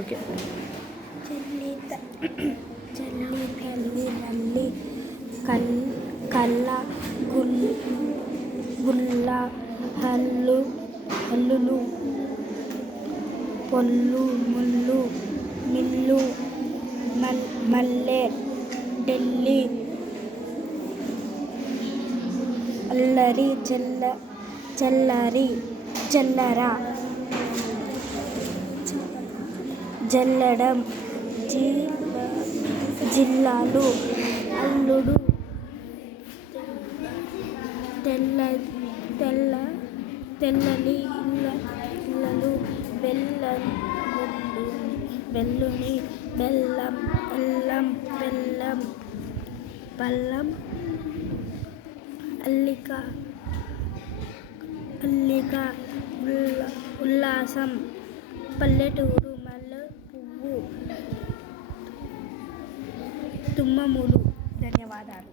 Okay. చెల్లి తల్లి నల్లి కల్ల గుల్ల హల్లులు పొల్లు ముల్లు మిల్లు మల్లె ఢిల్లీ అల్లరి జల్లర జల్లెడం జిల్లాలు అల్లుడు తెల్లని ఇళ్ళలు వెల్లుని బెల్లం అల్లం పల్లం అల్లిక ఉల్లాసం పల్లెటూరు మల్లె పువ్వు తుమ్మములు. ధన్యవాదాలు.